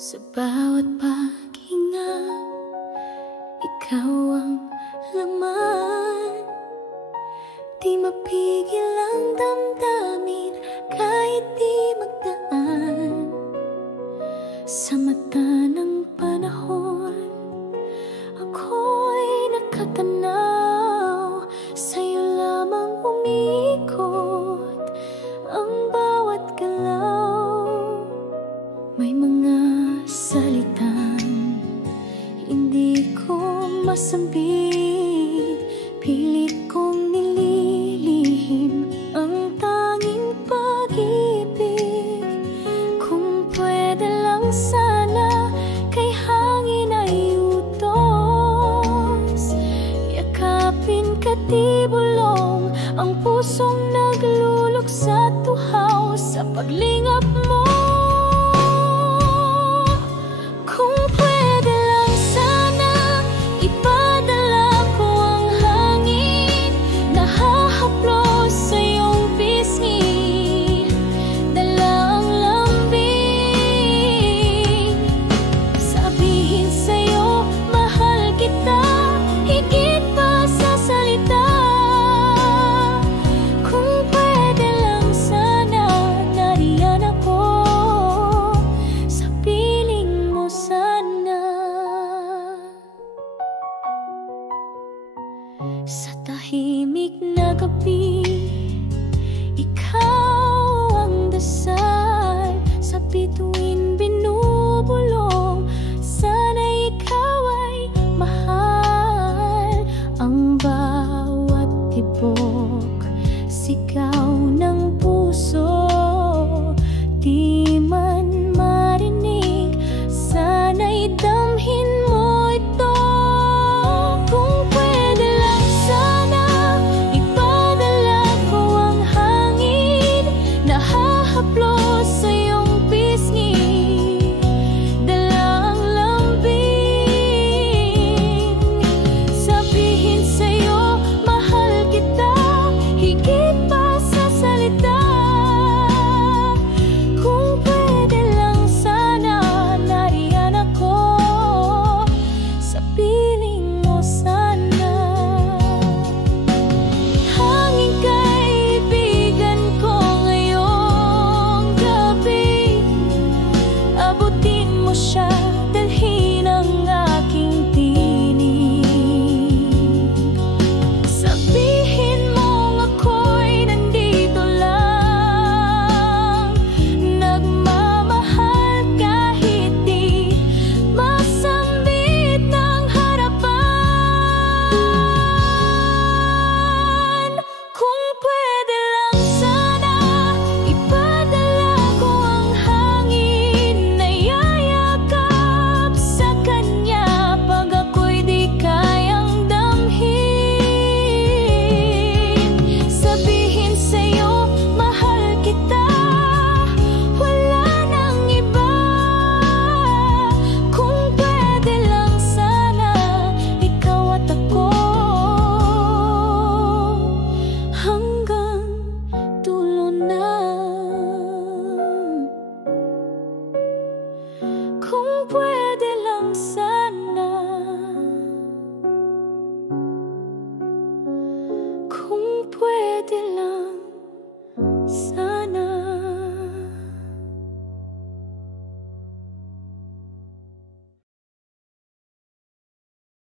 Sa bawat paghinga, ikaw ang laman. Di mapigil ang damdamin kahit di magdaan. Sa mata ng panahon, ako'y nakatanaw. Sa'yo lamang umiikot ang bawat galaw. May mga salitang hindi ko masambit, pilit kong nililihim ang tanging pag-ibig. Kung pwede lang sana kay hangin ay utos, yakapin ka di bulong ang pusong nagluluksa tuhaw sa paglingap mo. Sa tahimik na gabi, ikaw ang dasal. Sa bituin binubulong, sana ikaw ay mahal. Ang bawat tibok, sigaw ng puso, di man marinig, sana'y damhin mo ito. Kung pwede lang sana ipadala ko ang hangin na hahaplos sa iyong pisngi, dala ang lambing. Sabihin sa'yo mahal kita higit pa sa salita. Kung pwede lang sana nariyan ako sa piling mo sana. Hanging kaibigan ko ngayong gabi, abutin mo siya, dalhin ang aking tinig. Sabihin mong ako'y nandito lang, nagmamahal kahit di masambit ng harapan. Kung pwede lang sana ipadala ko ang hangin na yayakap sa kanya pag ako'y di kayang damhin. Sabihin sa'yo mahal kita, wala nang iba. Kung pwede lang sana ikaw at ako hanggang dulo na. Kung pwede lang sana, kung pwede lang.